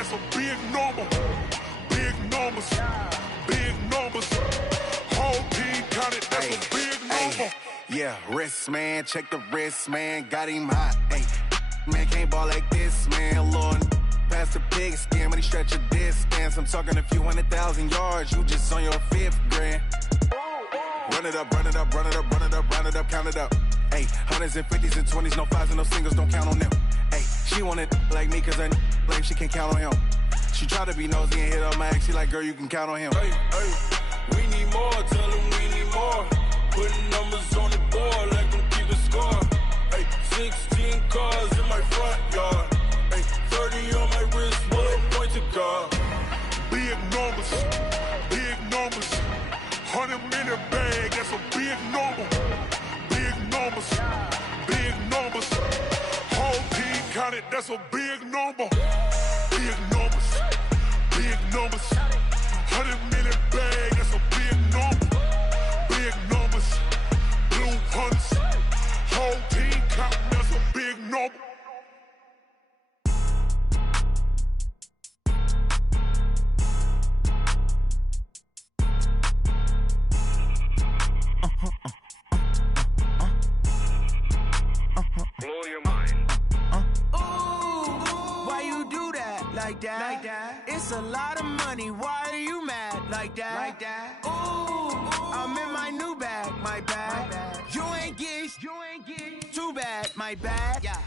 that's a big number. Big numbers, big numbers. Whole team counted, that's a big number. Yeah, wrist, man, check the wrist, man, got him hot. Ay, man, can't ball like this, man, Lord. Past the pig skin when he stretch a distance. I'm talking a few 100,000 yards, you just on your 5th grand. Run it up, run it up, run it up, run it up, run it up, count it up. Ay, hundreds and 50s and 20s, no 5s and no singles, don't count on them. Ay, she want it like me, cause her lame, she can't count on him. She try to be nosy and hit up my ex, she like, girl, you can count on him. Hey, we need more, tell them we need more. Putting numbers on the board, let them keep it score. Hey, 16 cars in my front yard. Hey, 30 on my wrist, one point to guard. Big numbers, big numbers. 100-minute bag, that's a big number. Big numbers, big numbers. Whole team counted, that's a big number. Big numbers, big numbers. 100-minute bag, that's a big number. Big numbers, blue hunts. Whole team counting, that's a big number. Blow your mind. Why you do that? Like that? It's a lot of money. Why are you mad? Like that? Ooh, I'm in my new bag. My bad. You ain't get. Too bad. My bad. Yeah.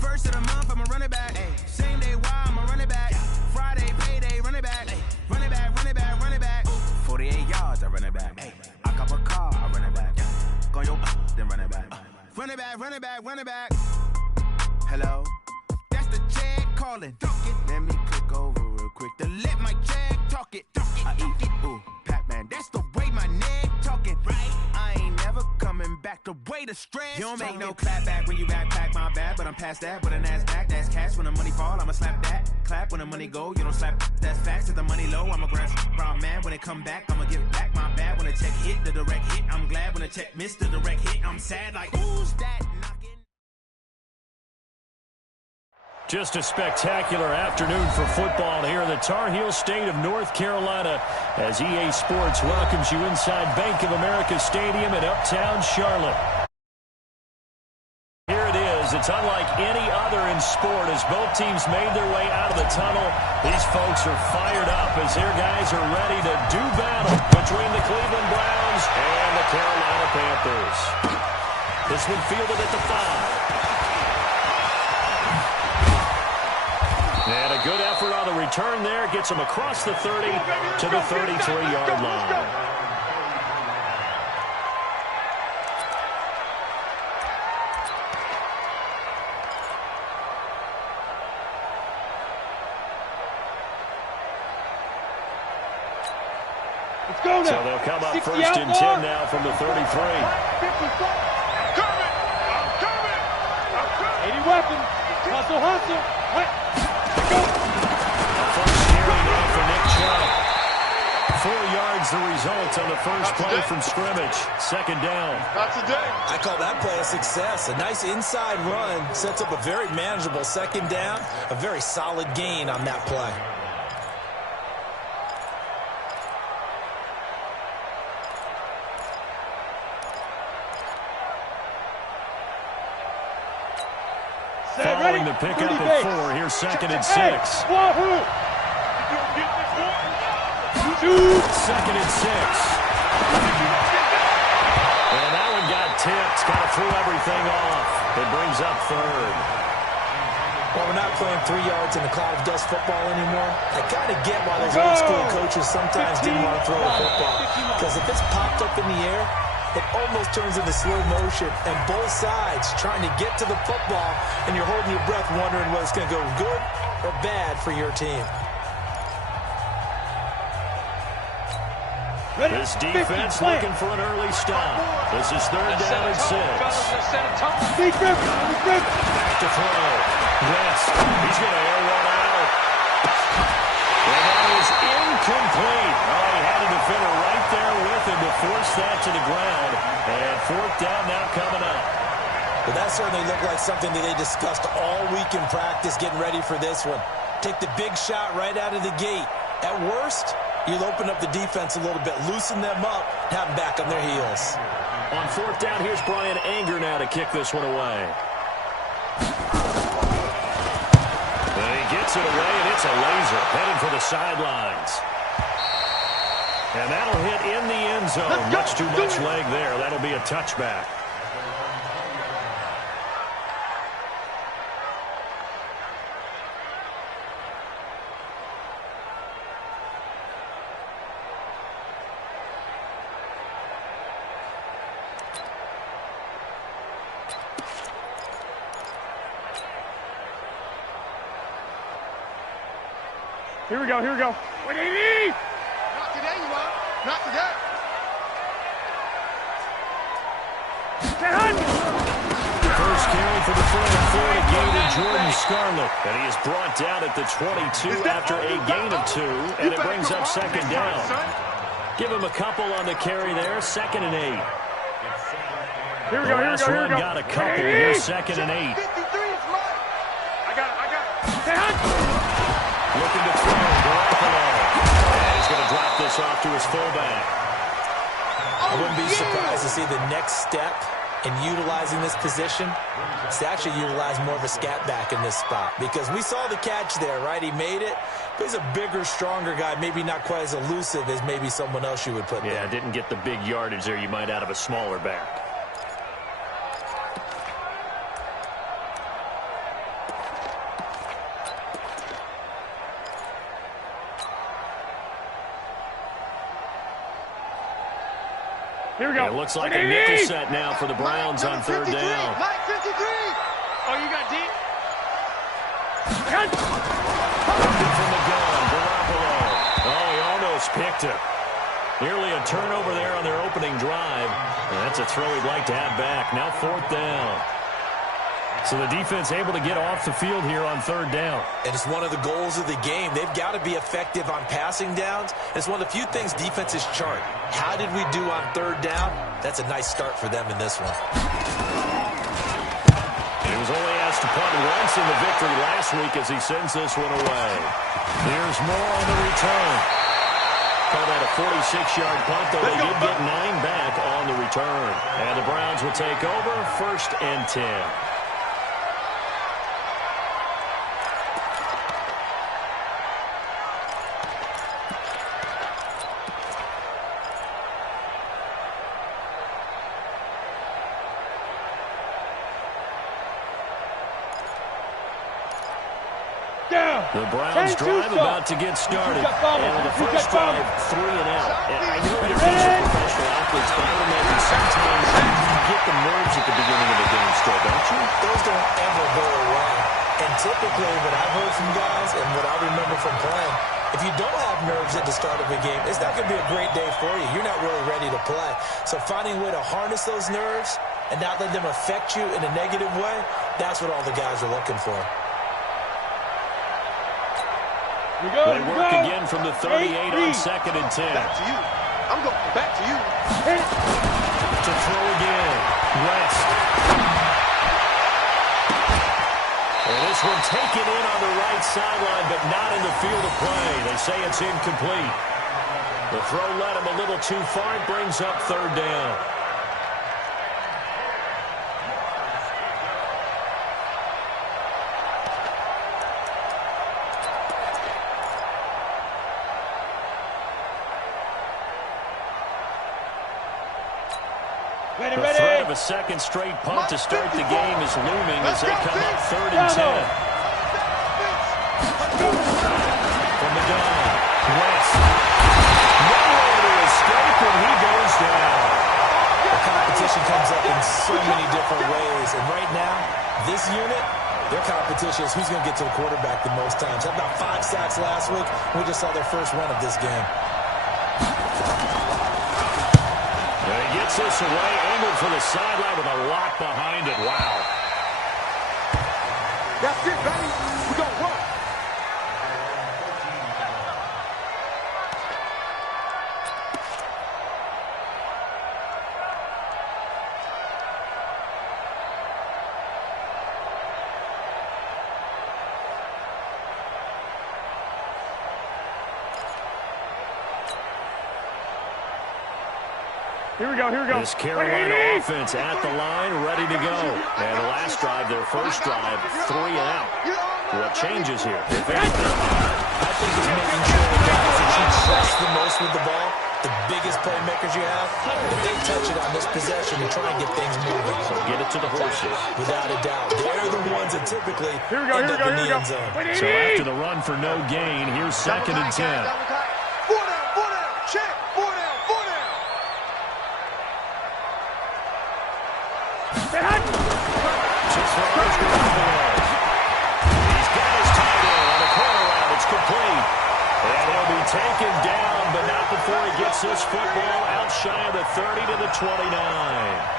First of the month, I'ma run it back. Same day, why I'ma run it back. Friday, payday, run it back. Run it back, run it back, run it back. 48 yards, I run it back. I cop a car, I run it back. Go your then run it back. Run it back, run it back, run it back. Hello? That's the jag calling. Let me click over real quick to let my jag talk it. I eat it, ooh, Pac-Man. That's the way my neck talking. Right? I ain't never coming back the way the stress. You don't make no clap back when you backpack, my bad, but I'm past that. With a NASDAQ, that's cash. When the money fall, I'ma slap that. Clap when the money go, you don't slap. That's facts. If the money low, I'ma grab brown man. When it come back, I'ma give back my bad. When the check hit, the direct hit. I'm glad when the check missed the direct hit. I'm sad like, who's that knocking? Just a spectacular afternoon for football here in the Tar Heel state of North Carolina as EA Sports welcomes you inside Bank of America Stadium in Uptown Charlotte. Here it is. It's unlike any other in sport as both teams made their way out of the tunnel. These folks are fired up as their guys are ready to do battle between the Cleveland Browns and the Carolina Panthers. This one fielded at the 5. And a good effort on the return there. Gets him across the 30 to the 33-yard line. Let's go now. So they'll come up first and 10 now from the 33. I'm coming. 80 weapons. Hustle. What? First carry now for Nick Chubb. 4 yards the result on the first play from scrimmage. Second down. Not today. I call that play a success. A nice inside run sets up a very manageable second down. A very solid gain on that play. Following the pickup at 4, here's second and 6. Second and 6. And that one got tipped. Kind of threw everything off. It brings up third. Well, we're not playing 3 yards in the cloud of dust football anymore. I kind of get why those old school coaches sometimes didn't want to throw a football. Because if it's popped up in the air, it almost turns into slow motion, and both sides trying to get to the football, and you're holding your breath wondering whether it's going to go good or bad for your team. This defense looking for an early stop. This is third down and 6. Back to throw. West. He's going to air one out. And that is incomplete. Oh, he had a defender right there with him to force that to the ground. And fourth down now coming up. But that certainly looked like something that they discussed all week in practice getting ready for this one. Take the big shot right out of the gate. At worst, you'll open up the defense a little bit, loosen them up, have them back on their heels. On fourth down, here's Brian Anger now to kick this one away. And he gets it away, and it's a laser headed for the sidelines. And that'll hit in the end zone. Much too much leg there. That'll be a touchback. Here we go, here we go. What do you need? Not today, you are. Not today. First carry for the 4-4 to gain to Jordan Scarlett. And he is brought down at the 22 after a gain of 2. And it brings up second down. Give him a couple on the carry there. 2nd and 8. Here we go, here we go, here we go. Got a couple. Here's 2nd and 8. 53 is mine. I got it. Looking to throw. Garoppolo. And he's going to drop this off to his fullback. I wouldn't be surprised to see the next step in utilizing this position is to actually utilize more of a scat back in this spot. Because we saw the catch there, right? He made it. But he's a bigger, stronger guy. Maybe not quite as elusive as maybe someone else you would put there. Yeah, didn't get the big yardage there you might out of a smaller back. Here we go. It looks like a nickel set now for the Browns on third down. Mike 53. Oh, you got deep? From the gun, Garoppolo. Oh, he almost picked it. Nearly a turnover there on their opening drive. And that's a throw he'd like to have back. Now fourth down. So the defense able to get off the field here on third down. And it's one of the goals of the game. They've got to be effective on passing downs. It's one of the few things defenses chart. How did we do on third down? That's a nice start for them in this one. He was only asked to punt once in the victory last week as he sends this one away. Here's more on the return. Call that a 46-yard punt, though they did get 9 back on the return. And the Browns will take over 1st and 10. The Browns drive about to get started. And the first drive, 3 and out. And I know these are professional athletes, but I would imagine sometimes you get the nerves at the beginning of the game still, don't you? Those don't ever go away. And typically what I've heard from guys and what I remember from playing, if you don't have nerves at the start of a game, it's not going to be a great day for you. You're not really ready to play. So finding a way to harness those nerves and not let them affect you in a negative way, that's what all the guys are looking for. They work again from the 38 on 2nd and 10. Back to you. I'm going back to you. To throw again. West. And this one taken in on the right sideline, but not in the field of play. They say it's incomplete. The throw led him a little too far. It brings up third down. Ready, The threat of a second straight punt to start the game is looming as they come up 3rd and 10. From the gun, West. Nowhere to escape when he goes down. The competition comes up in so many different ways. And right now, this unit, their competition is who's going to get to the quarterback the most times. Had about 5 sacks last week. We just saw their first one of this game. He gets this away, angled for the sideline with a lot behind it. Wow. That's it, baby. We're going to work. Here we go, here we go. This Carolina offense at the line, ready to go. And the last drive, their first drive, 3 and out. What changes here? I think it's making sure the guys that you trust the most with the ball, the biggest playmakers you have, if they touch it on this possession and try and get things moving. So get it to the horses. Without a doubt. They're the ones that typically end up in the end zone. So after the run for no gain, here's 2nd and 10. 4 down, check, 4 down, 4 down. Just for he's got his tight end on the corner route. It's complete. And he'll be taken down, but not before he gets this football out shy of the 30 to the 29.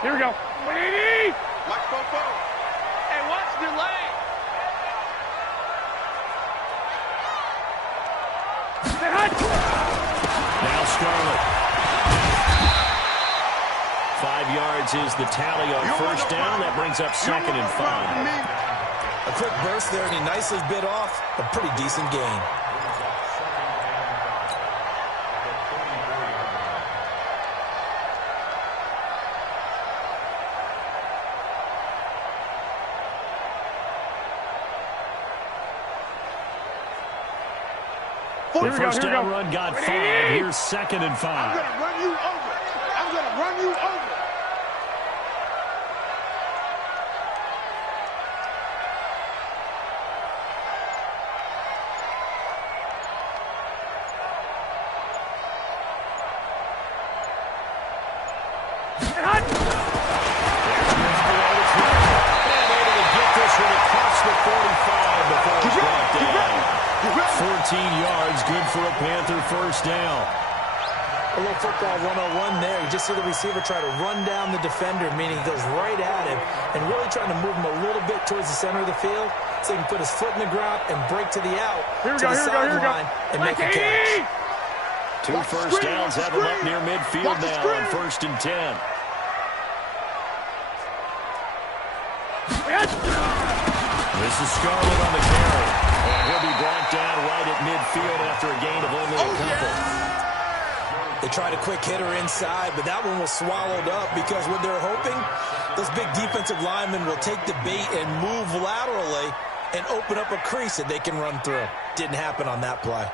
Here we go. 180. Watch Fofo. Hey, watch the lane. Now Scarlett. 5 yards is the tally on first down. That brings up 2nd and 5. A quick burst there, and he nicely bit off a pretty decent gain. The first down run got 5. Here's 2nd and 5. I'm going to run you over. I'm going to run you over. And able to get this one across the 45 before it's brought down. 14 yards, good for a Panther first down. A little football 101 there. You just see the receiver try to run down the defender, meaning he goes right at him and really trying to move him a little bit towards the center of the field so he can put his foot in the ground and break to the out, to the sideline, and make a catch. 2 first downs have him up near midfield now on 1st and 10. This is Scarlett on the carry. And he'll be brought down right at midfield after a gain of only a couple. They tried a quick hitter inside, but that one was swallowed up because what they're hoping, those big defensive linemen will take the bait and move laterally and open up a crease that they can run through. Didn't happen on that play.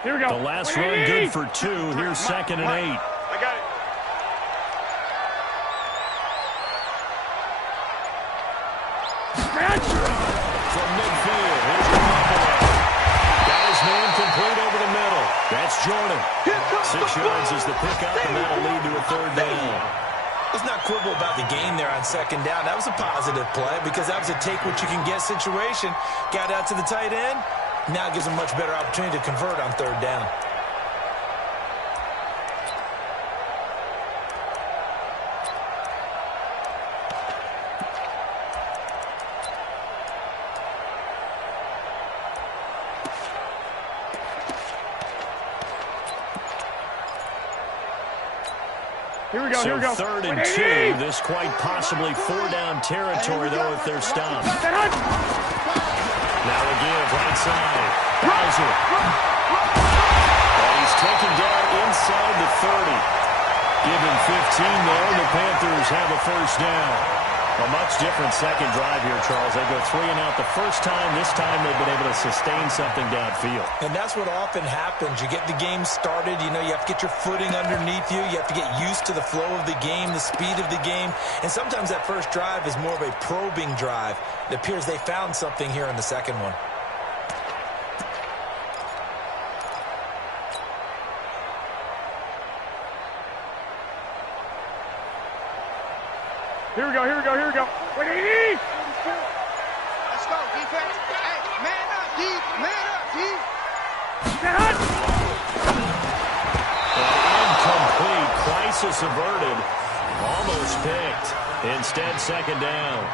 Here we go. The last run good for 2. Here's 2nd and 8. I got it. From midfield, here's Garoppolo. Got his man complete over the middle. That's Jordan. 6 yards is the pickup, and that'll lead to a 3rd down. Let's not quibble about the gain there on 2nd down. That was a positive play because that was a take-what-you-can-get situation. Got out to the tight end. Now it gives them much better opportunity to convert on 3rd down. Here we go, So here we go. 3rd and 2. This quite possibly 4-down territory, though, if they're stopped. Now again, right side. Bowser. And he's taken down inside the 30. Give him 15 there, and the Panthers have a first down. A much different second drive here, Charles. They go 3 and out the first time. This time they've been able to sustain something downfield. And that's what often happens. You get the game started. You know, you have to get your footing underneath you. You have to get used to the flow of the game, the speed of the game. And sometimes that first drive is more of a probing drive. It appears they found something here in the second one. Here we go, here we go, here we go. 180! Let's go, defense. Hey, man up, D. Man up, D. Incomplete. Crisis averted. Almost picked. Instead, second down.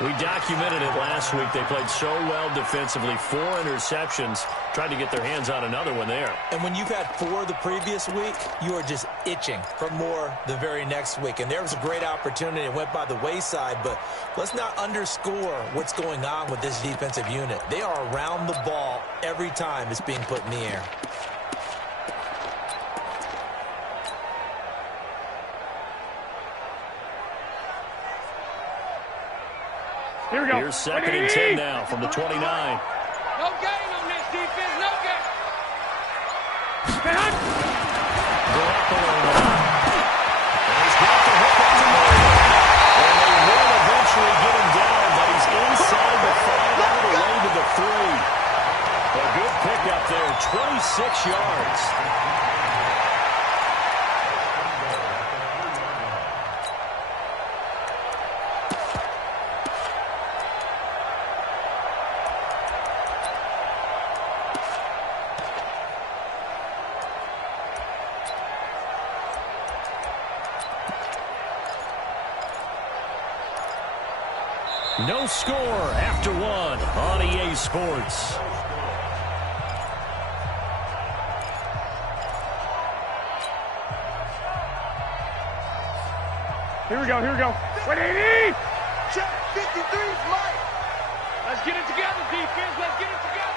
We documented it last week. They played so well defensively. 4 interceptions. Tried to get their hands on another one there. And when you've had 4 the previous week, you are just itching for more the very next week. And there was a great opportunity. It went by the wayside, but let's not underscore what's going on with this defensive unit. They are around the ball every time it's being put in the air. Here we go. Here's second and 10 now from the 29. No gain on this defense. No gain. Garoppolo now. And he's got the hook up to Murray. And they will eventually get him down, but he's inside the 5 out away to the 3. A good pickup there, 26 yards. No score after 1 on EA Sports. Here we go. Here we go. 180. Check 53's Mike. Let's get it together, defense. Let's get it together.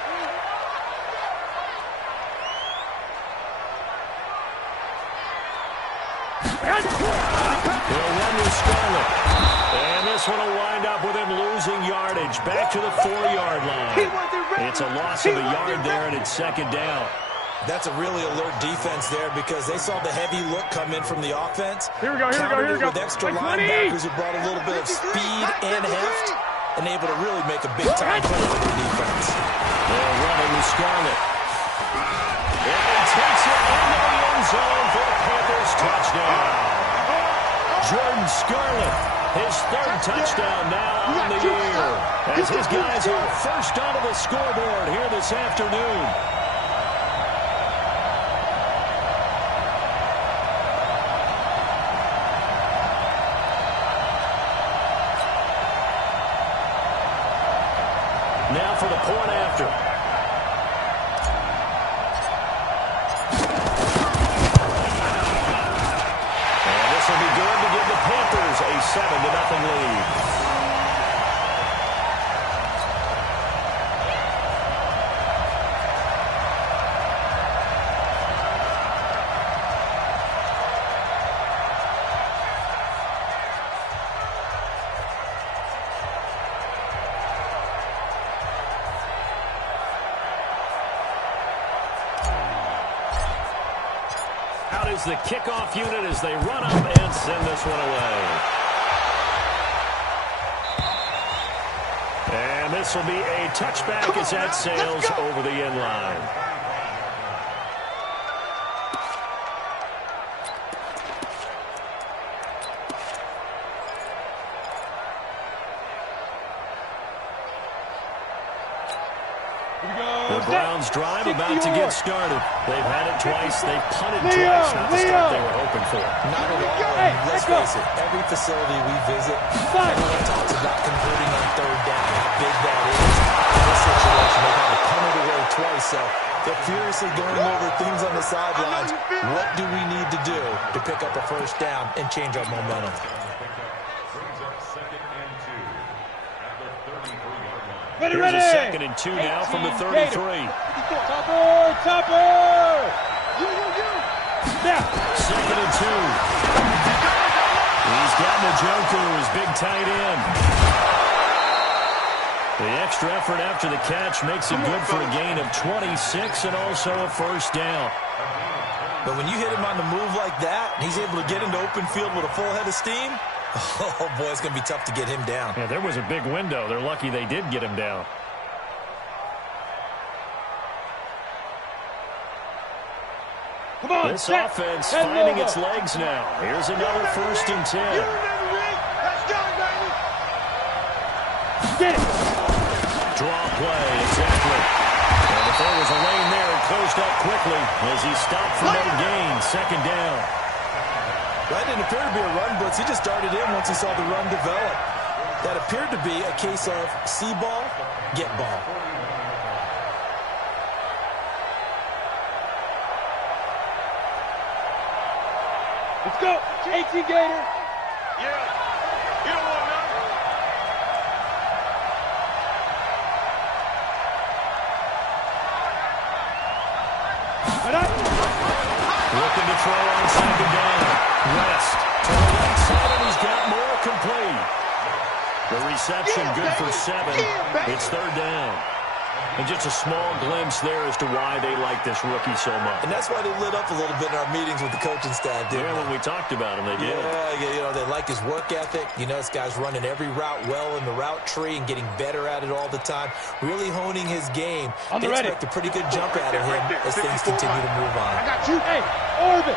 They'll run with Scarlett. And this one will wind up with him losing yardage. Back to the 4-yard line. It's a loss of a yard there, and it's second down. That's a really alert defense there because they saw the heavy look come in from the offense. Here we go, here we go, here we go. With extra 20. linebackers who brought a little bit of speed and heft and able to really make a big-time play for the defense. They're running with Scarlett. And he takes it into the end zone for the Panthers touchdown. Jordan Scarlett, his 3rd touchdown now on the year, as his guys are first onto the scoreboard here this afternoon. Now for the point after. And this will be good to give the Panthers a 7-0 lead. Out is the kickoff unit as they run up and send this one away. And this will be a touchback as that sails over the end line. The Browns drive about to get started. They've had it twice. They've punted twice. Not the start they were hoping for. Not at all. Hey, let's face it. Every facility we visit, everyone talks about converting on 3rd down, how big that is. In this situation, they've had to punt it away twice. So they're furiously going over things on the sidelines. What do we need to do to pick up a 1st down and change our momentum? Here's a 2nd and 2 now from the 33. Topper! Yeah. 2nd and 2. He's got Njoku, his big tight end. The extra effort after the catch makes it good for a gain of 26 and also a 1st down. But when you hit him on the move like that, and he's able to get into open field with a full head of steam, oh, boy, it's going to be tough to get him down. Yeah, there was a big window. They're lucky they did get him down. Come on, this offense finding its legs now. Here's another 1st and 10. get it. Draw play, exactly. And if there was a lane there, it closed up quickly as he stopped for no gain. Second down. That didn't appear to be a run blitz. He just darted in once he saw the run develop. That appeared to be a case of see ball, get ball. Let's go. 18 Gator. Yeah. You don't want none. Looking to throw on second down. West to the right side, and he's got more complete. The reception good for 7. It's third down. And just a small glimpse there as to why they like this rookie so much. And that's why they lit up a little bit in our meetings with the coaching staff, didn't they? When we talked about him, they did. Yeah, they like his work ethic. You know, this guy's running every route well in the route tree and getting better at it all the time, really honing his game. They expect a pretty good jump out of him as things continue to move on. I got you. Hey, orbit.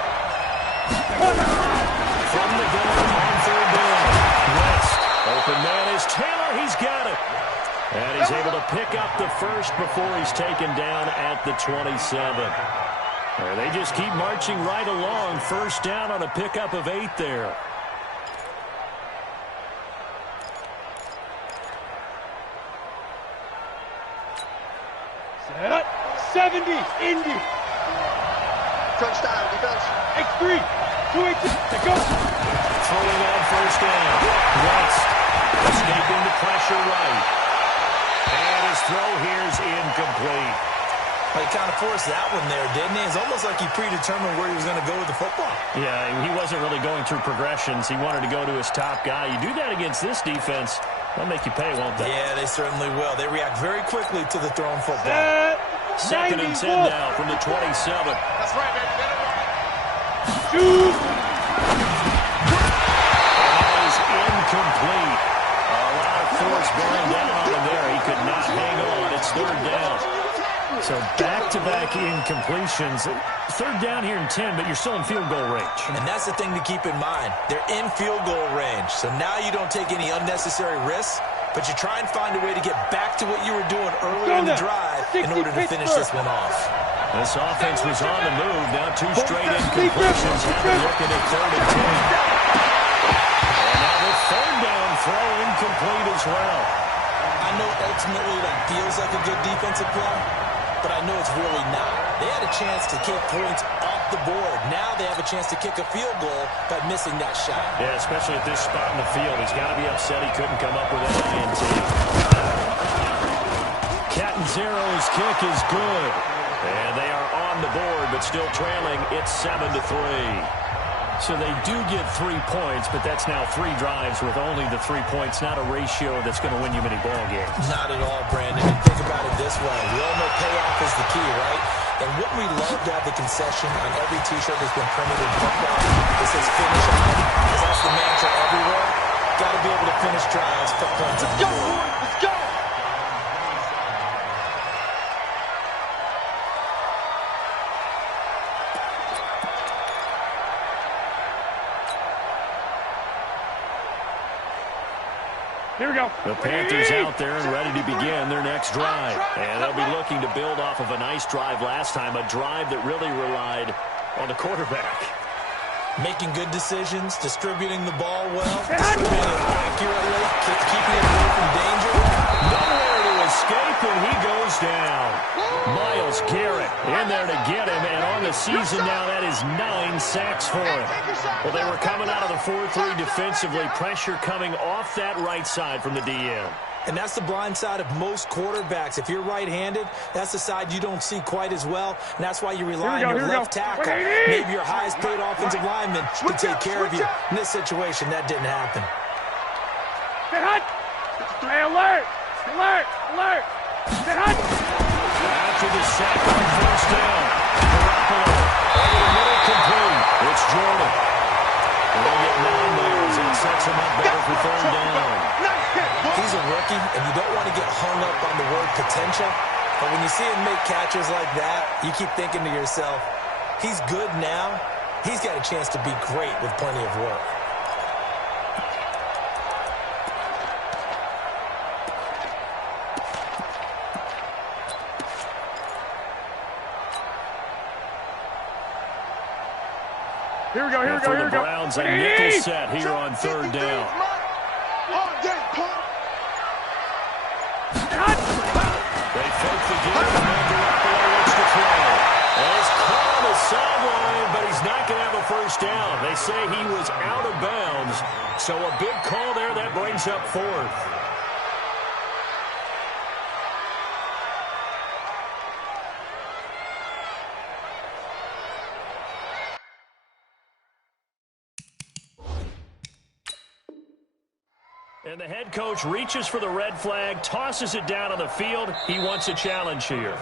From the gun on third down. West. Open man is Taylor. He's got it. And he's able to pick up the first before he's taken down at the 27. They just keep marching right along. First down on a pickup of 8 there. Set up. 70. Indy. Touchdown, defense. X3. 218. Let's go. Throwing on first down. West escaping the pressure right. And his throw here's incomplete. He kind of forced that one there, didn't he? It's almost like he predetermined where he was going to go with the football. Yeah, he wasn't really going through progressions. He wanted to go to his top guy. You do that against this defense, they'll make you pay, won't they? Yeah, they certainly will. They react very quickly to the thrown football. Second and 10 now from the 27. That's right, baby. Get it right. Shoot. That is incomplete. A lot of force bearing down on him there. He could not hang on. It's third down. So back-to-back incompletions. Third down here in 10, but you're still in field goal range. And that's the thing to keep in mind. They're in field goal range. So now you don't take any unnecessary risks, but you try and find a way to get back to what you were doing earlier in the drive in order to finish this one off. This offense was on the move. Now 2 straight incompletions. Looking at third and 10. And now the third down throw incomplete as well. I know ultimately that feels like a good defensive play, but I know it's really not. They had a chance to kick points off the board. Now they have a chance to kick a field goal by missing that shot. Yeah, especially at this spot in the field. He's got to be upset he couldn't come up with an INT. Catanzaro's kick is good. And they are on the board, but still trailing. It's 7-3. So they do get 3 points, but that's now 3 drives with only the 3 points, not a ratio that's going to win you many ball games. Not at all, Brandon. And think about it this way. We all know payoff is the key, right? And wouldn't we love to have the concession on every T-shirt that's been printed in football that says finish on it? Because that's the mantra everywhere. Got to be able to finish drives, put points on the board. Let's go. Here we go. The Panthers out there and ready to begin their next drive. And they'll be looking to build off of a nice drive last time, a drive that really relied on the quarterback. Making good decisions, distributing the ball well, distributing it accurately, keeping it away from danger. Nowhere to escape, and he goes down. Myles Garrett in there to get him, and on the season now, that is 9 sacks for him. Well, they were coming out of the 4-3 defensively, pressure coming off that right side from the DN. And that's the blind side of most quarterbacks. If you're right-handed, that's the side you don't see quite as well, and that's why you rely on your left tackle, maybe your highest-paid offensive lineman, to take care of you. In this situation, that didn't happen. Get hot! Hey, alert! Alert! Alert! Get hot! After the sack on first down, Garoppolo over the middle complete. It's Jordan. And they'll get 9 there as it sets him up better for third down. He's a rookie, and you don't want to get hung up on the word potential. But when you see him make catches like that, you keep thinking to yourself, he's good now. He's got a chance to be great with plenty of work. Here we go, here we go, for here the we go. Browns, a nickel set here on third down. They fake the give, and then Garoppolo looks to throw. It's caught on the sideline, but he's not going to have a first down. They say he was out of bounds, so a big call there. That brings up fourth. And the head coach reaches for the red flag, tosses it down on the field. He wants a challenge here.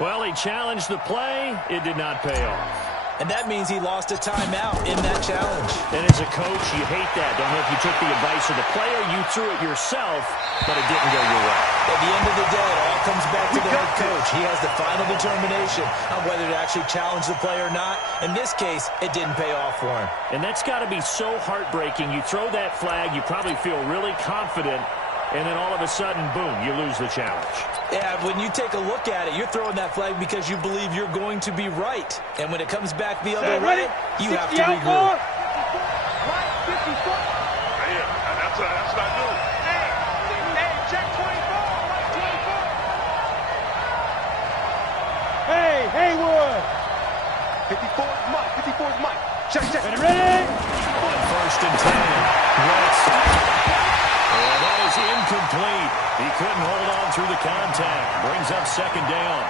Well, he challenged the play. It did not pay off. And that means he lost a timeout in that challenge. And as a coach, you hate that. Don't know if you took the advice of the player. You threw it yourself, but it didn't go your way. At the end of the day, it all comes back to the head coach. He has the final determination on whether to actually challenge the play or not. In this case, it didn't pay off for him. And that's got to be so heartbreaking. You throw that flag, you probably feel really confident, and then all of a sudden, boom, you lose the challenge. Yeah, when you take a look at it, you're throwing that flag because you believe you're going to be right. And when it comes back the other way, you have to regroup. That's what I do. Hey, check 24. Hey, Haywood. 54 is Mike. 54 is Mike. Check. Ready? On first and 10, West. And that is incomplete. He couldn't hold on through the contact. Brings up second down.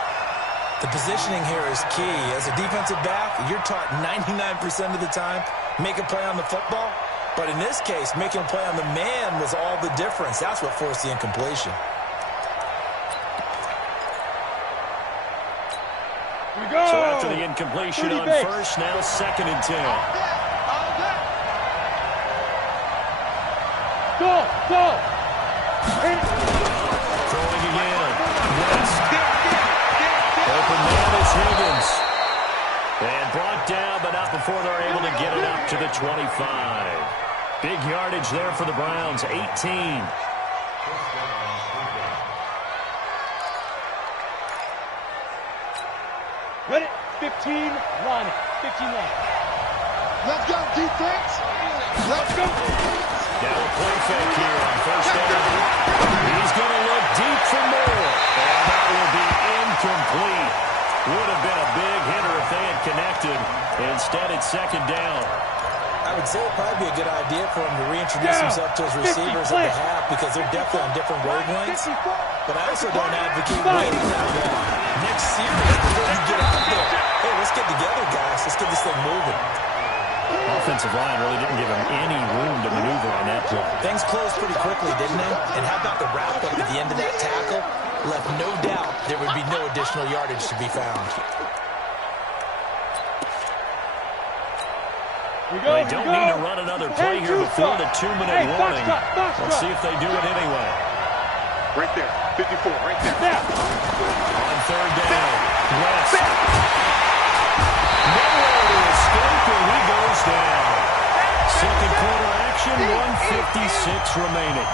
The positioning here is key. As a defensive back, you're taught 99% of the time, make a play on the football. But in this case, making a play on the man was all the difference. That's what forced the incompletion. Here we go. So after the incompletion on first, now second and 10. Go. Throwing again. West. Open man is Higgins. And brought down, but not before they're able to get it up to the 25. Big yardage there for the Browns, 18. Ready? 15, line it. 15 line. Let's go, defense. Let's go. Now a play fake here on first down. He's going to look deep for more. And that will be incomplete. Would have been a big hitter if they had connected. Instead, it's second down. I would say it'd probably be a good idea for him to reintroduce himself to his receivers at the half because they're definitely on different wavelengths. But I also don't advocate waiting that long. Next series, before you get out there, hey, let's get together, guys. Let's get this thing moving. Offensive line really didn't give him any room to maneuver on that play. Things closed pretty quickly, didn't they? And how about the wrap-up at the end of that tackle? Left no doubt there would be no additional yardage to be found. They don't need to run another play here before the 2-minute warning. Let's see if they do it anyway. Right there, 54, right there. On third down, West. Nowhere to escape, and he goes down. Second quarter action, 1:56 remaining.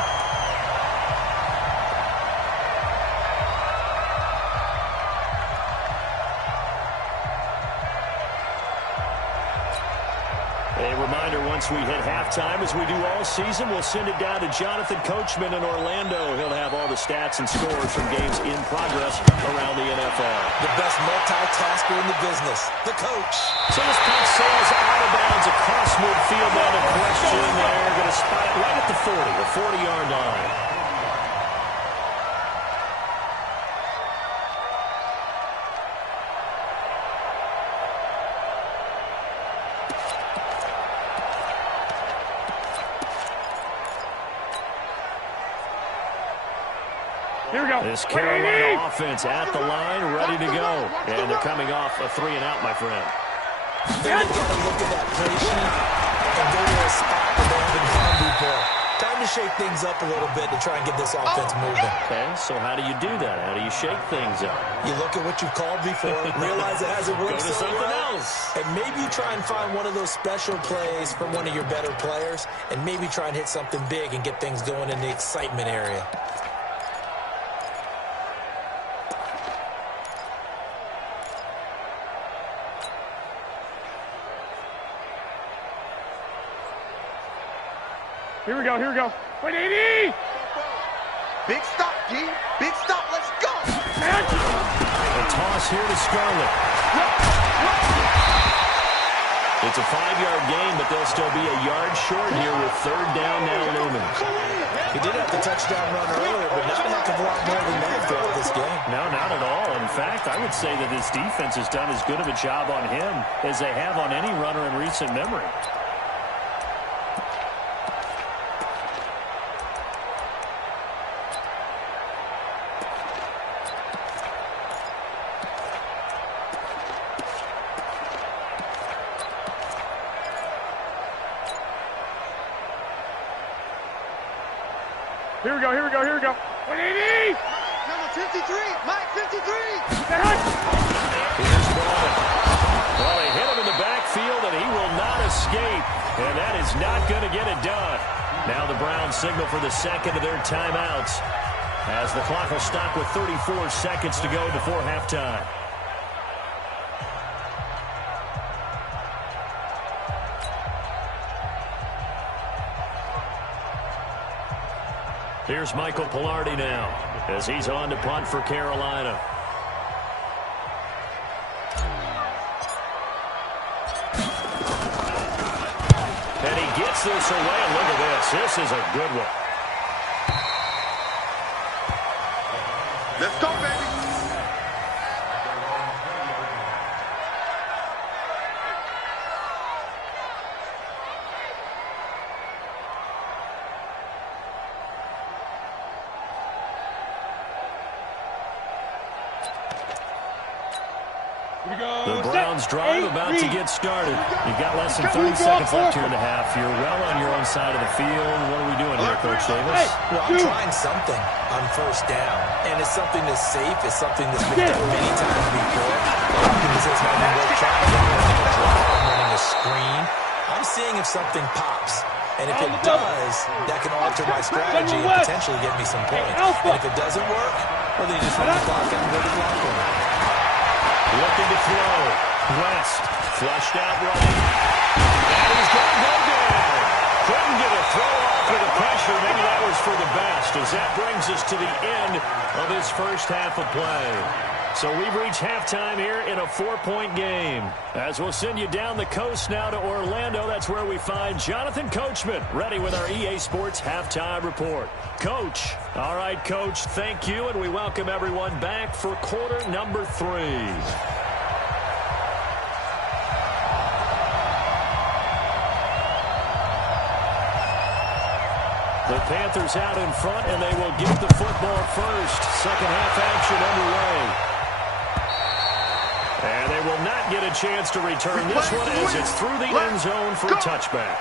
A reminder, once we hit halftime, as we do all season, we'll send it down to Jonathan Coachman in Orlando. He'll have all the stats and scores from games in progress around the NFL. The best multitasker in the business, the coach. So this punt sails out of bounds across midfield. Now the question there, going to spot it right at the 40, the 40-yard line. Here we go. This Carolina offense at the line, ready to go. And they're coming off a 3-and-out, my friend. They're going to look at that play sheet and go to a spot where they haven't gone before. Time to shake things up a little bit to try and get this offense moving. Okay, so how do you do that? How do you shake things up? You look at what you've called before, realize it hasn't worked Go to so something well, else. and maybe you try and find one of those special plays from one of your better players, and maybe try and hit something big and get things going in the excitement area. Here we go, here we go. Wait, 80! Big stop, G. Big stop, let's go! The toss here to Scarlett. It's a 5-yard gain, but they'll still be a yard short here with third down now looming. He did have the touchdown run earlier, but not a heck of a lot more than that throughout this game. No, not at all. In fact, I would say that this defense has done as good of a job on him as they have on any runner in recent memory. Here we go, here we go, here we go. 180! Number 53, Mike 53! Here's Ball. Well, they hit him in the backfield, and he will not escape. And that is not going to get it done. Now the Browns signal for the second of their timeouts, as the clock will stop with 34 seconds to go before halftime. Here's Michael Pilardi now, as he's on to punt for Carolina. And he gets this away, and look at this. This is a good one. Let's go, baby! The Browns drive about to get started. You've got less than 30 seconds left here in the half. You're well on your own side of the field. What are we doing here, Coach Davis? Well, I'm trying something on first down, and it's something that's safe. It's something that's been done many times before. This is having work trying. I'm running a drop. I'm running a screen. I'm seeing if something pops. And if it does, that can alter my strategy and potentially get me some points. And if it doesn't work, well, then you just run the clock out and go to the locker room. Looking to throw. West, flushed out right. And he's going to go down. Couldn't get a throw off for the pressure. Maybe that was for the best, as that brings us to the end of this first half of play. So we've reached halftime here in a 4-point game. As we'll send you down the coast now to Orlando, that's where we find Jonathan Coachman, ready with our EA Sports Halftime Report. Coach. All right, Coach, thank you, and we welcome everyone back for quarter number 3. The Panthers out in front, and they will get the football first. Second half action underway. And they will not get a chance to return this one as it's through the end zone for a touchback.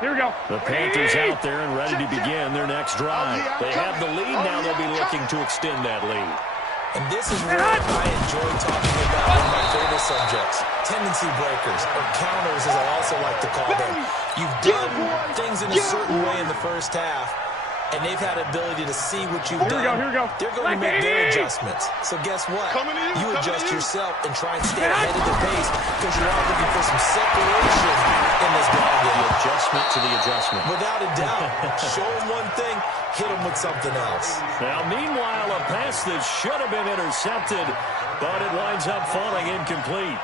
Here we go. The Panthers out there and ready to begin their next drive. They have the lead. Now they'll be looking to extend that lead. And this is where I enjoy talking about one of my favorite subjects, tendency breakers, or counters as I also like to call them. You've done things in a certain way in the first half, and they've had an ability to see what you've done. Here we go. They're going to make their adjustments. So guess what? You adjust yourself and try and stay ahead of the pace because you are looking for some separation in this ball game. The adjustment to the adjustment. Without a doubt. Show them one thing, hit them with something else. Now, meanwhile, a pass that should have been intercepted, but it winds up falling incomplete.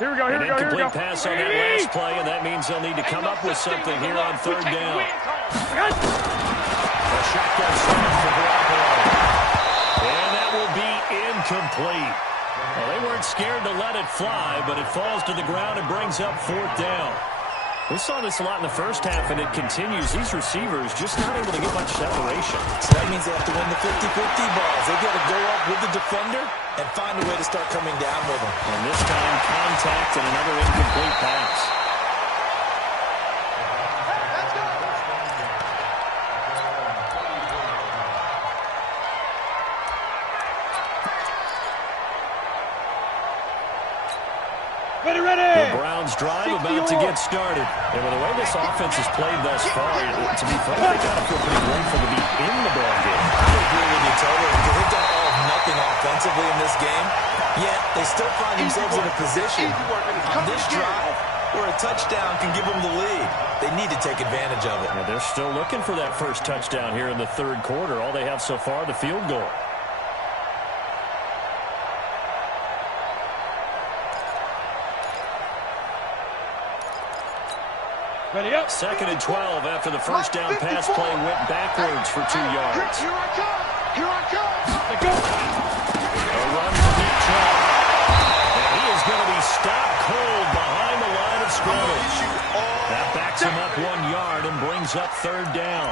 Here we go, An incomplete pass on that last play, and that means they'll need to come up with something here on third down. A shotgun snap for Garoppolo. And that will be incomplete. Well, they weren't scared to let it fly, but it falls to the ground and brings up 4th down. We saw this a lot in the first half, and it continues. These receivers just not able to get much separation. So that means they have to win the 50-50 balls. They've got to go up with the defender and find a way to start coming down with them. And this time, contact and another incomplete pass. The Browns drive about to get started. And with the way this offense has played thus far, to be frank, they got to feel pretty grateful to be in the ball game. I agree with you totally, because they've done all of nothing offensively in this game, yet they still find themselves in a position on this drive where a touchdown can give them the lead. They need to take advantage of it. Yeah, they're still looking for that first touchdown here in the 3rd quarter. All they have so far, the field goal. Ready up. 2nd and 12 after the first down pass play went backwards for 2 yards. Here I come. Here I come. Let's go. A run for deep Trump. And he is going to be stopped cold behind the line of scrimmage. That backs him up 1 yard and brings up 3rd down.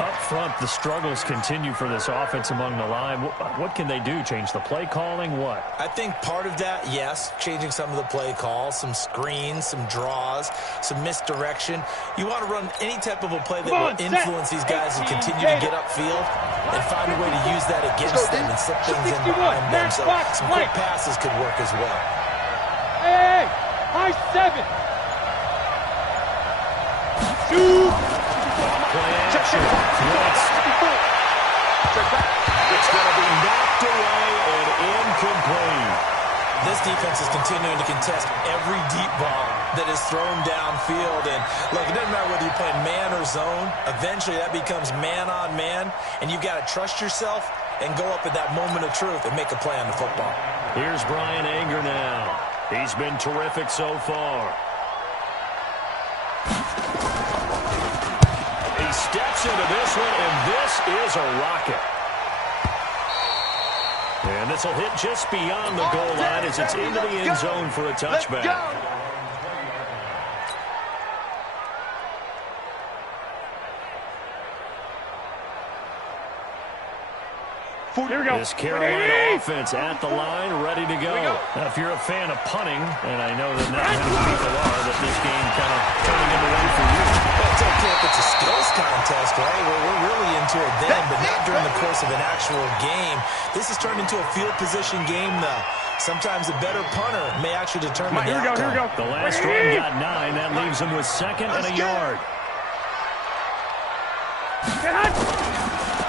Up front, the struggles continue for this offense among the line. What can they do? Change the play calling? What? I think part of that, yes, changing some of the play calls, some screens, some draws, some misdirection. You want to run any type of a play that will influence these guys to continue to get upfield and find a way to use that against them and slip things in behind them. So some quick passes could work as well. Hey, high 7. Shoot. Play action. It's going to be knocked away and incomplete. This defense is continuing to contest every deep ball that is thrown downfield. And look, it doesn't matter whether you're playing man or zone. Eventually that becomes man on man, and you've got to trust yourself and go up at that moment of truth and make a play on the football. Here's Brian Anger now. He's been terrific so far. He steps into this one, and this is a rocket. And this will hit just beyond the goal line as it's into the end zone for a touchback. Here we go. This Carolina offense at the line, ready to go. Now, if you're a fan of punting, and I know that not many people are, that this game kind of turning into one for you. Well, it's okay if it's a skills contest, right? We're really into it then, but not during the course of an actual game. This has turned into a field position game, though. Sometimes a better punter may actually determine the outcome. Here we go. The last run got 9. That leaves him with 2nd and a yard.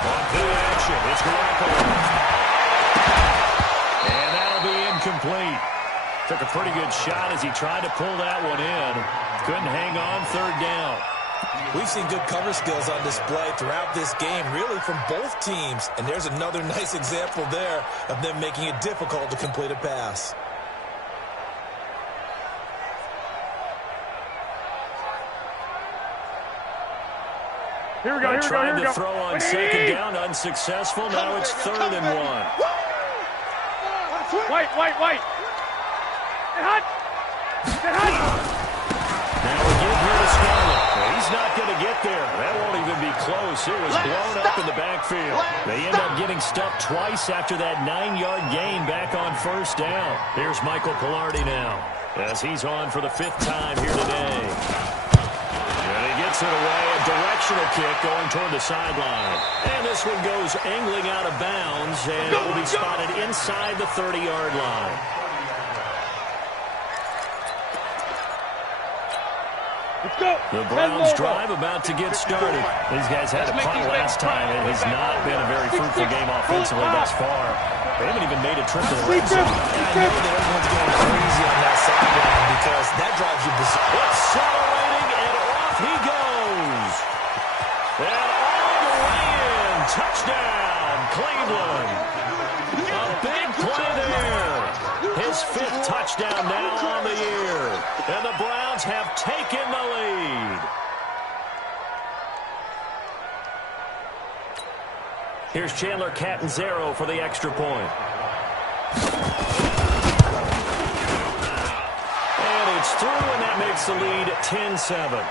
On play action, it's Garoppolo. And that'll be incomplete. Took a pretty good shot as he tried to pull that one in. Couldn't hang on, 3rd down. We've seen good cover skills on display throughout this game, really from both teams. And there's another nice example there of them making it difficult to complete a pass. Here we go. Tried to throw on 2nd down, unsuccessful. Now it's 3rd and 1. White. Get hot. Now we give here to Scarlett. He's not going to get there. That won't even be close. It was blown up in the backfield. They end up getting stuffed twice after that 9-yard gain back on 1st down. Here's Michael Pilardi now as he's on for the 5th time here today. And he gets it away, a directional kick going toward the sideline. And this one goes angling out of bounds, and it will be spotted inside the 30-yard line. Let's go. The Browns drive about to get started. These guys had a punt last time. It has not been a very fruitful game offensively thus far. They haven't even made a trip to the red zone. And I know that everyone's going crazy on that sideline because that drives you berserk. Accelerating, and off he goes. And all the way in. Touchdown, Cleveland. A big play there. His 5th touchdown now on the year. And the Browns have taken the lead. Here's Chandler Catanzaro for the extra point. through, and that makes the lead 10-7.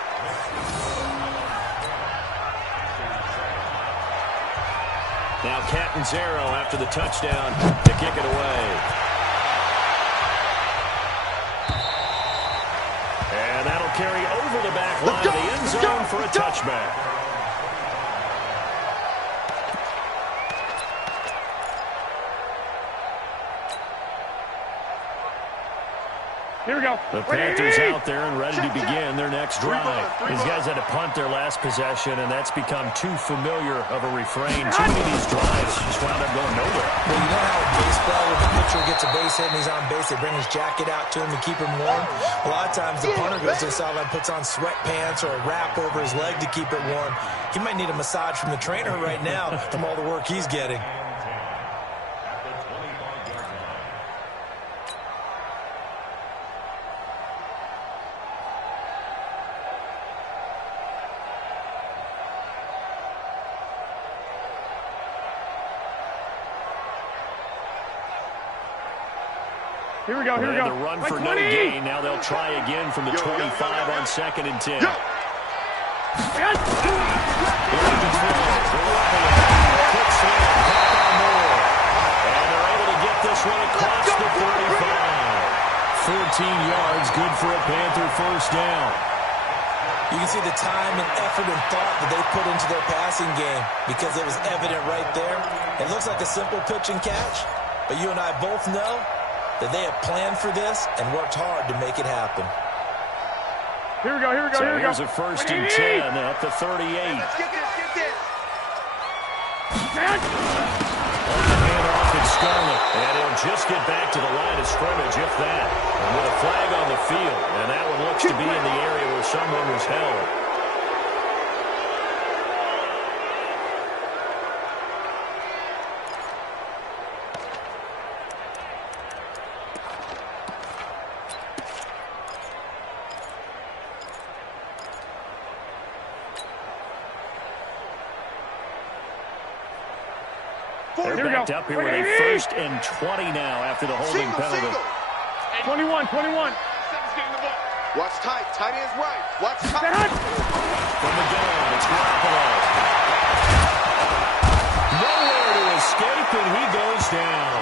Now Catanzaro after the touchdown to kick it away. And that'll carry over the back line of the end zone for a touchback. Here we go. The Panthers out there and ready to begin their next drive. These guys had to punt their last possession, and that's become too familiar of a refrain. Too many of these drives just wound up going nowhere. Well, you know how in baseball, when the pitcher gets a base hit and he's on base, they bring his jacket out to him to keep him warm? A lot of times the punter goes to the sideline, puts on sweatpants or a wrap over his leg to keep it warm. He might need a massage from the trainer right now from all the work he's getting. Here we go, here we go. The run for no gain. Now they'll try again from the 25 on 2nd and 10. Quick slam, back on more. And they're able to get this one across the 35. 14 yards, good for a Panther first down. You can see the time and effort and thought that they put into their passing game because it was evident right there. It looks like a simple pitch and catch, but you and I both know that they have planned for this and worked hard to make it happen. Here we go, here we go, so here we go. Here's a 1st and 10 at the 38. Let's get this. On the handoff, it's Scarlett. And he'll just get back to the line of scrimmage, if that. And with a flag on the field. And that one looks to be in the area where someone was held. They're backed up here with a 1st and 20 now after the holding penalty. 21. Watch tight. Tight ends right. Watch tight. From the gun, it's Garoppolo. Nowhere to escape, and he goes down.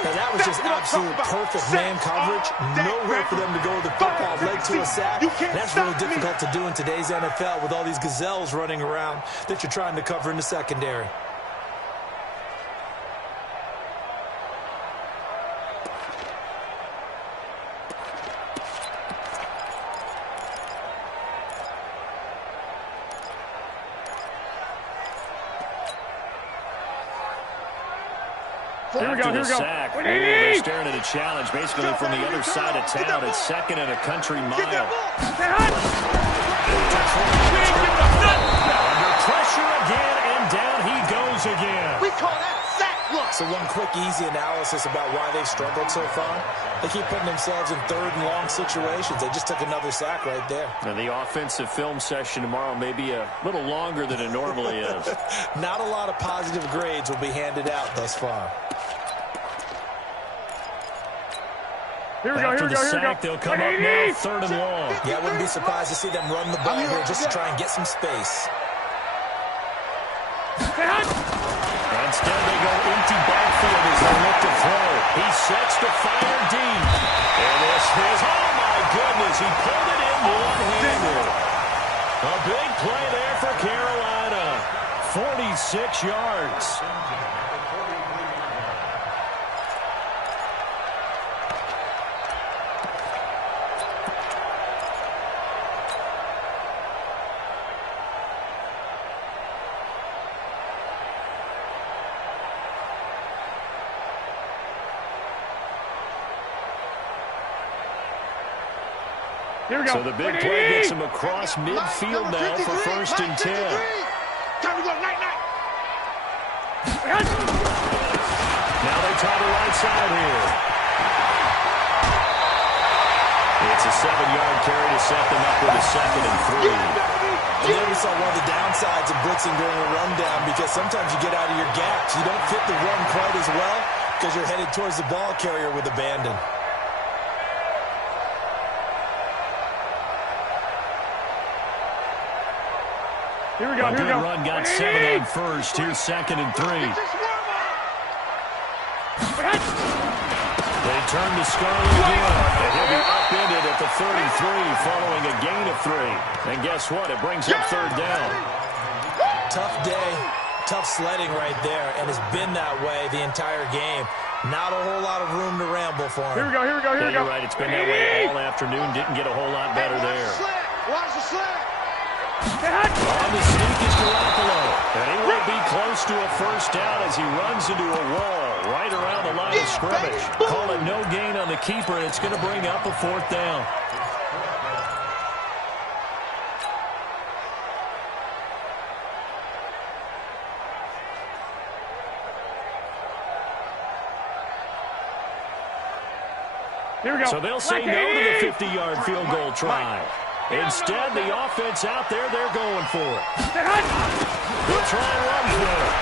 Now that was just absolute perfect man coverage. Nowhere for them to go with the football. Led to a sack. That's really difficult to do in today's NFL with all these gazelles running around that you're trying to cover in the secondary. Here we go, here we go. Sack. They're staring at a challenge basically from the other side of town. It's 2nd and a country mile. Under pressure again, and down he goes again. We call that sack. Look. So one quick, easy analysis about why they've struggled so far. They keep putting themselves in 3rd and long situations. They just took another sack right there. And the offensive film session tomorrow may be a little longer than it normally is. Not a lot of positive grades will be handed out thus far. Here we go, After here we go, the here we go. sack, they'll come up now 3rd and long. Yeah, I wouldn't be surprised to see them run the ball here just to try and get some space. Instead, they go empty backfield as they look to throw. He sets to fire deep. And this is, oh my goodness, he pulled it in one-handed. A big play there for Carolina. 46 yards. Here we go. So the big play gets him across midfield now for 1st and 10. Time to go, night. Now they try the right side here. It's a 7-yard carry to set them up with a 2nd and 3. And then we saw one of the downsides of blitzing during a rundown because sometimes you get out of your gaps. You don't fit the run quite as well because you're headed towards the ball carrier with abandon. Here we go, A here we good go. run got 7 on first. Here's 2nd and 3. They turn to Scarlett again, and he'll be upended at the 33 following a gain of 3. And guess what? It brings up 3rd down. Tough day, tough sledding right there, and it's been that way the entire game. Not a whole lot of room to ramble for him. Here we go, here we go, here we go. You're right. It's been that way all afternoon. Didn't get a whole lot better there. Watch the sled. On the sneak is Garoppolo. And he won't be close to a first down as he runs into a wall right around the line of scrimmage. Call it no gain on the keeper, and it's going to bring up a 4th down. Here we go. So they'll say no to the 50-yard field goal try. Instead, the offense out there, they're going for it. They'll try and run for it.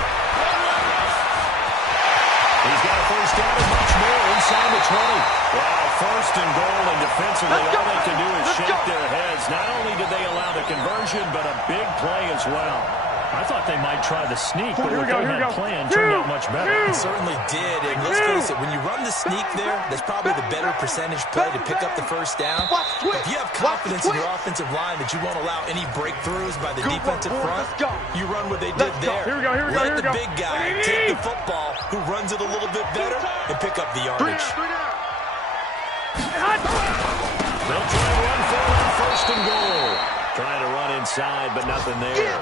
He's got a first down and much more inside the 20. Wow, 1st and goal, and defensively, all they can do is shake their heads. Not only did they allow the conversion, but a big play as well. I thought they might try the sneak, but what they had planned turned out much better. It certainly did, and let's face it, when you run the sneak there, that's probably the better percentage play to pick up the first down. If you have confidence in your offensive line that you won't allow any breakthroughs by the defensive front, you run what they did there. Let the big guy take the football, who runs it a little bit better, and pick up the yardage. They'll try and run for it on 1st and goal. Trying to run inside, but nothing there.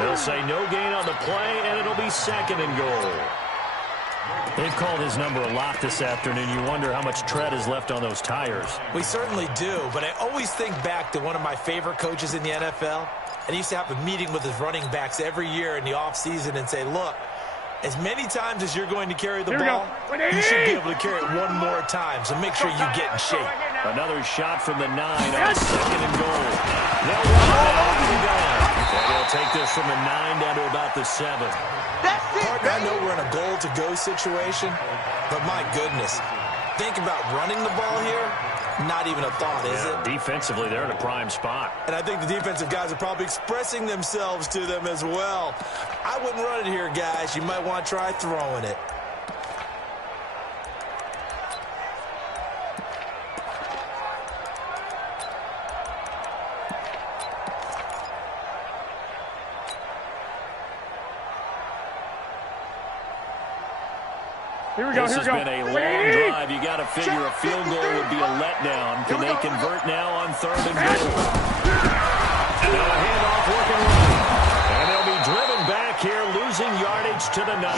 They'll say no gain on the play, and it'll be 2nd and goal. They've called his number a lot this afternoon. You wonder how much tread is left on those tires. We certainly do, but I always think back to one of my favorite coaches in the NFL. And he used to have a meeting with his running backs every year in the offseason and say, look, as many times as you're going to carry the ball, you should be able to carry it one more time, so make sure you get in shape. Another shot from the 9 on 2nd and goal. They'll run it out to the gun. And they'll take this from the 9 down to about the 7. Partner, I know we're in a goal-to-go situation, but my goodness, think about running the ball here. Not even a thought, is it? Defensively, they're in a prime spot. And I think the defensive guys are probably expressing themselves to them as well. I wouldn't run it here, guys. You might want to try throwing it. Here we go, this here we go. Has been a long drive. You got to figure a field goal would be a letdown. Can they convert now on 3rd and goal? Now a handoff working right. And they'll be driven back here, losing yardage to the 9.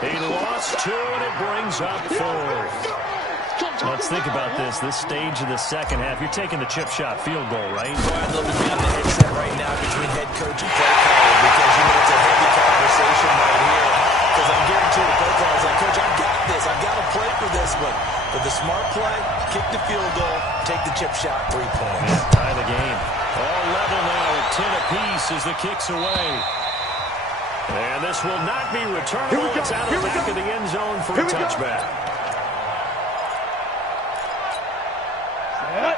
He lost 2, and it brings up 4. Let's think about this stage of the second half. You're taking the chip shot field goal, right? Boy, I'd love to be on the headset right now between head coach and play caller, because you know it's a heavy conversation right here. Because I'm guaranteed the play caller is like, Coach, I've got this. I've got to play for this one. But the smart play, kick the field goal, take the chip shot, 3 points. Yeah, tie the game. All level now at 10 apiece as the kick's away. And this will not be returnable. It's out of the back of the end zone for a touchback.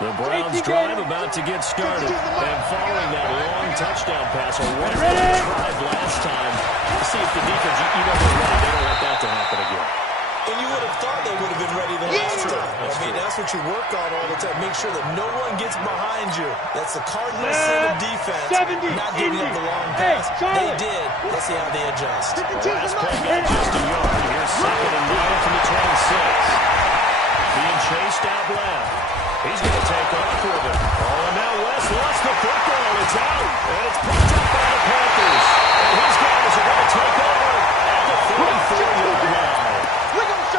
The Browns drive about to get started. And following that long touchdown pass, a wonderful drive last time. Let's see if the defense, you know they're ready. They don't want that to happen again. And you would have thought they would have been ready the last time. I mean, that's what you work on all the time. Make sure that no one gets behind you. That's the cardinal sin of defense. Not giving up the long pass. They did. Let's see how they adjust. Last play got just a yard. Here's 2nd and 9 from the 26. Being chased out left. He's going to take off with it. Oh, and now West lost the football. It's out. And it's picked up by the Panthers. And his guys are going to take over at the 44-yard line.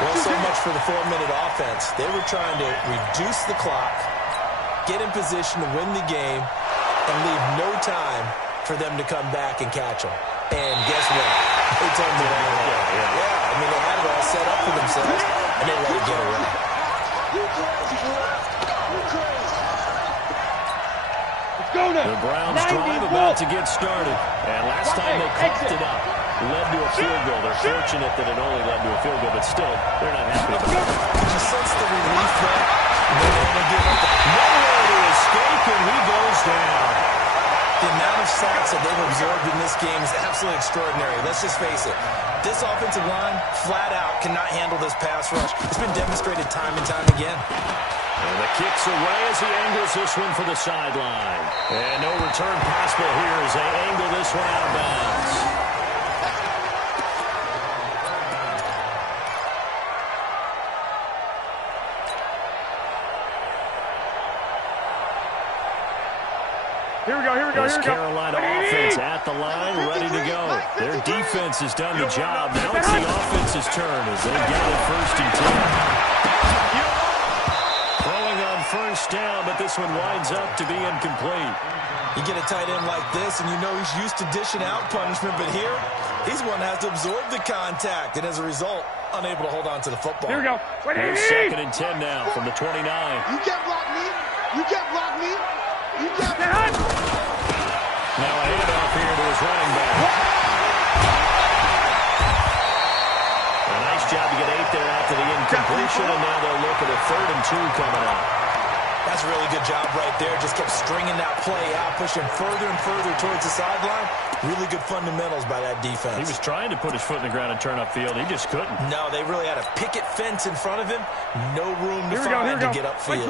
Well, so much for the 4-minute offense. They were trying to reduce the clock, get in position to win the game, and leave no time for them to come back and catch them. And guess what? They turned it all out. Yeah, I mean, they had it all set up for themselves, and they let it get away. The Browns drive about to get started. And last time they coughed it up, led to a field goal. They're fortunate that it only led to a field goal, but still, they're not happy about it. Did you sense the relief there? Nowhere to escape, and he goes down. The amount of sacks that they've absorbed in this game is absolutely extraordinary. Let's just face it. This offensive line, flat out, cannot handle this pass rush. It's been demonstrated time and time again. And the kick's away as he angles this one for the sideline. And no return possible here as they angle this one out of bounds. Here we go, here we go, This here we go. Carolina offense at the line, ready to go. Their defense has done the job. Now it's the offense's turn as they get it 1st and 10. Throwing on 1st down, but this one winds up to be incomplete. You get a tight end like this, and you know he's used to dishing out punishment, but here, he's one that has to absorb the contact, and as a result, unable to hold on to the football. Here we go. Here's 2nd and 10 now from the 29. You can't block me. You can't block me. You can't. Now a handoff here to his running back. A nice job to get 8 there after the incompletion, and now they'll look at a 3rd and 2 coming up. That's a really good job right there. Just kept stringing that play out, pushing further and further towards the sideline. Really good fundamentals by that defense. He was trying to put his foot in the ground and turn upfield. He just couldn't. No, they really had a picket fence in front of him. No room to find to get upfield.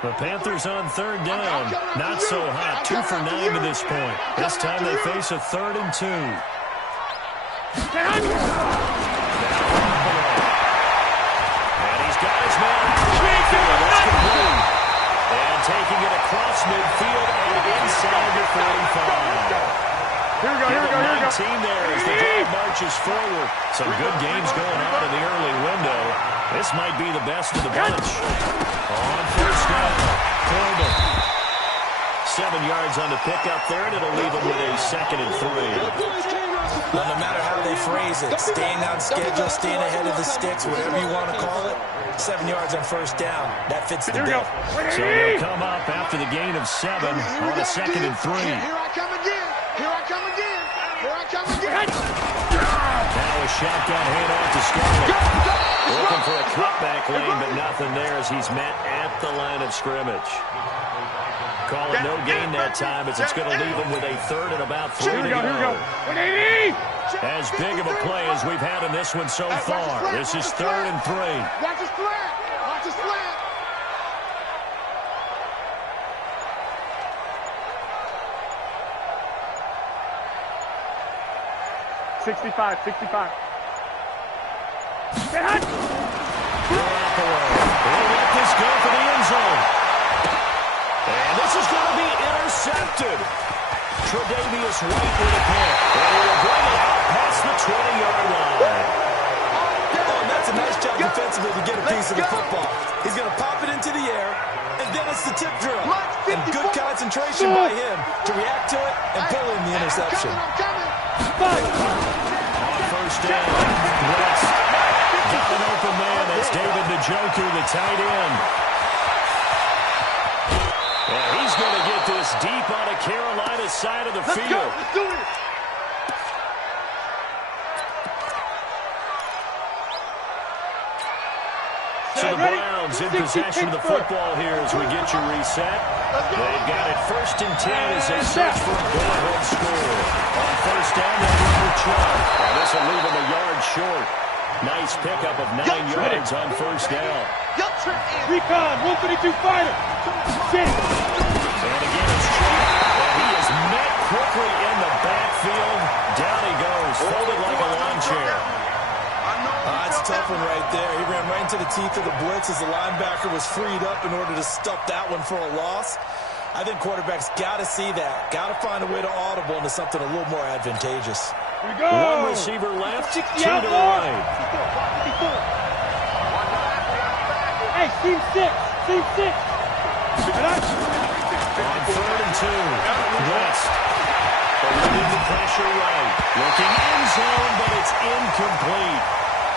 The Panthers on 3rd down. Not so hot. 2 for 9 to this point. This time they face a 3rd and 2. And he's got his man. That's complete. And taking it across midfield and inside the 45. Here we go, here we go, here we go. 19 there as the drive marches forward. Some good games going on in the early window. This might be the best of the bunch. On 1st down, Coleman. 7 yards on the pickup there, and it'll leave him with a 2nd and 3. Well, no matter how they phrase it, staying on schedule, staying ahead of the sticks, whatever you want to call it, 7 yards on 1st down. That fits the bill. So they'll come up after the gain of 7 on a 2nd and 3. Here I come again. Here I come again. Here I come again. Now a shotgun handoff to Scarlett. Looking for a cutback lane, but nothing there as he's met at the line of scrimmage. Call it no gain that time as it's going to leave him with a 3rd and about 3 to go. As big of a play as we've had in this one so far. This is 3rd and 3. Watch his slant. Watch his slant. Sixty-five. Throw out the way. They'll let this go for the end zone. And this is going to be intercepted. Tre'Davious White with a pick. And he will bring it out past the 20-yard line. Oh, and that's a nice job defensively to get a piece of the football. He's going to pop it into the air, and then it's the tip drill. And good concentration by him to react to it and pull in the interception. On 1st down, West got an open man. That's David Njoku, the tight end. And he's going to get this deep on a Carolina side of the field. Let's do it. So the Browns in possession of the football here as we get you reset. They've got it 1st and 10 as they search for a go-ahead score. On 1st down, they'll run the truck. Well, this will leave them a yard short. Nice pickup of 9 yards on 1st down. Recon, 132 fighter. And again, it's Chubb. And he is met quickly in the backfield. Down he goes, folded like a lawn chair. That's a tough one right there. He ran right into the teeth of the blitz as the linebacker was freed up in order to stuff that one for a loss. I think quarterbacks got to see that. Got to find a way to audible into something a little more advantageous. Here we go. 1 receiver left, 2 to the out, right. Hey, team 6. Team 6. On 3rd and 2, West. Avoiding the pressure right. Looking end zone, but it's incomplete.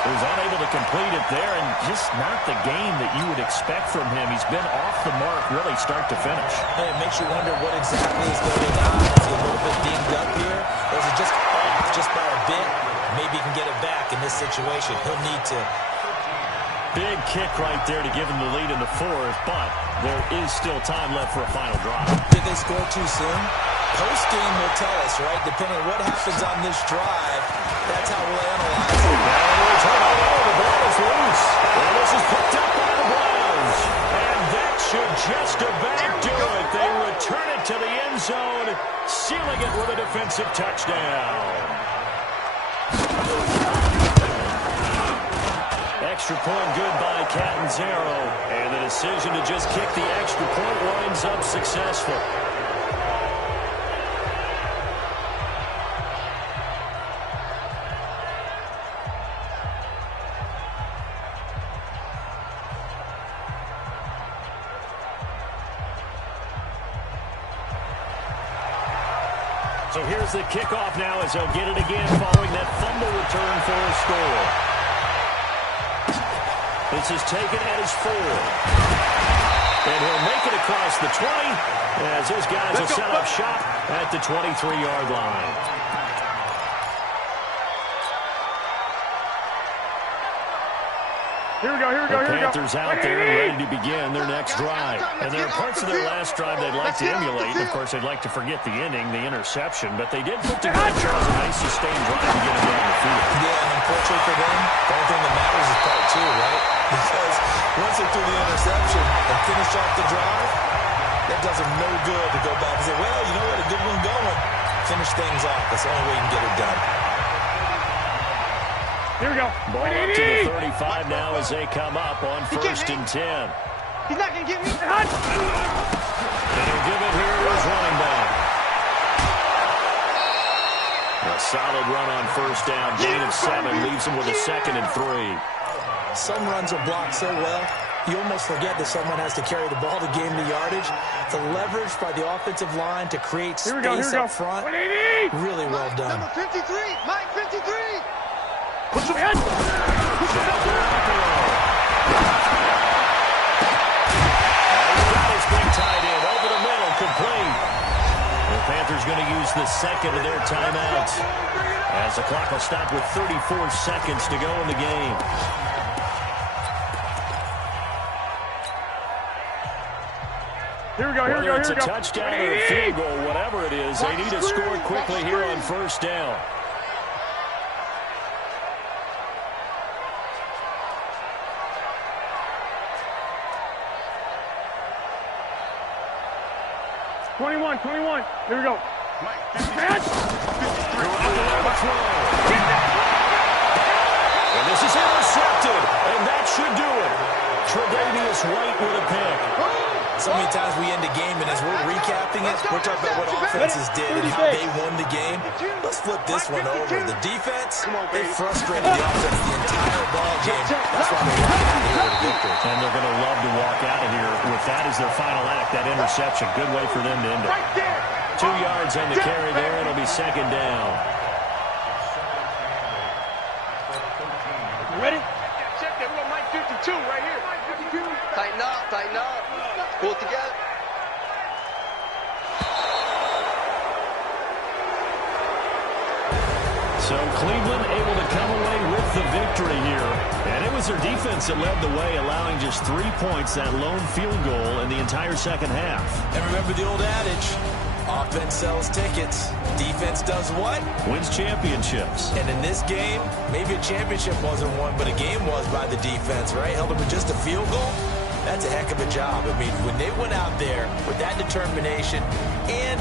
He was unable to complete it there, and just not the game that you would expect from him. He's been off the mark really start to finish. And it makes you wonder what exactly is going on. Is he a little bit dinged up here? Or is it just off just by a bit? Maybe he can get it back in this situation. He'll need to. Big kick right there to give him the lead in the 4th, but there is still time left for a final drive. Did they score too soon? Post-game will tell us, right? Depending on what happens on this drive, that's how we'll analyze it. The ball is loose. And this is picked up by the Browns. And that should just about do it. They return it to the end zone, sealing it with a defensive touchdown. Extra point good by Catanzaro. And the decision to just kick the extra point winds up successful. So here's the kickoff now as they'll get it again following that fumble return for a score. This is taken at his 4. And he'll make it across the 20 as his guys will set up shop at the 23-yard line. Here we go. The Panthers out there ready to begin their next drive. And there are parts of their last drive they'd like to emulate. Of course, they'd like to forget the inning, the interception. But they did put together, Charles, a nice sustained drive to get it down the field. Yeah, and unfortunately for them, the only thing that matters is part 2, right? Because once they threw the interception and finish off the drive, that does them no good to go back and say, well, you know what, a good one going. Finish things off. That's the only way you can get it done. Here we go. Ball up to the 35 now as they come up on 1st and 10. He's not going to get me. And he'll give it here to his running back. A solid run on 1st down. Gain of 7 leaves him with a 2nd and 3. Some runs are blocked so well, you almost forget that someone has to carry the ball to gain the yardage. The leverage by the offensive line to create space up front, really well done. Number 53, Mike 53. Push him in. It's been tied in over the middle, complete. The Panthers going to use the 2nd of their timeouts as the clock will stop with 34 seconds to go in the game. Here we go. Whether it's a touchdown or a field goal, whatever it is, they need to score quickly here on 1st down. Twenty-one. Here we go. And this is intercepted, and that should do it. Tre'Davious White with a pick. So many times we end the game, and as we're recapping it, we're talking about what offenses did and how they won the game. Let's flip this one over. The defense, they frustrated the offense the entire ball game. That's why they walked out here with a victory. And they're going to love to walk out of here with that as their final act, that interception. Good way for them to end it. 2 yards on the carry there. It'll be 2nd down. You ready? Check that. We got Mike 52 right here. Tighten up. Pull it together. So Cleveland able to come away with the victory here. And it was their defense that led the way, allowing just 3 points, that lone field goal in the entire second half. And remember the old adage, offense sells tickets. Defense does what? Wins championships. And in this game, maybe a championship wasn't won, but a game was by the defense, right? Held them to just a field goal. That's a heck of a job. I mean, when they went out there with that determination and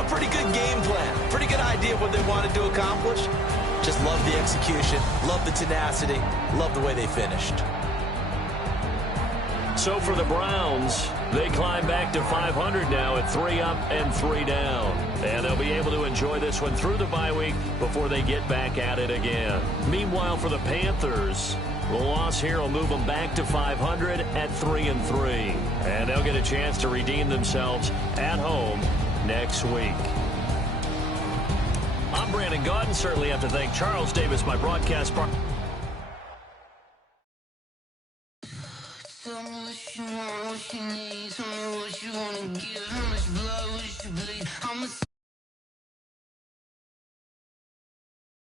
a pretty good game plan, pretty good idea of what they wanted to accomplish, just love the execution, love the tenacity, love the way they finished. So for the Browns, they climb back to 500 now at 3 up and 3 down. And they'll be able to enjoy this one through the bye week before they get back at it again. Meanwhile, for the Panthers, the loss here will move them back to 500 at 3 and 3. And they'll get a chance to redeem themselves at home next week. I'm Brandon Gaudin. Certainly have to thank Charles Davis, my broadcast partner. Tell me what you want, what you need. Tell me what you wanna give. How much blood would you bleed?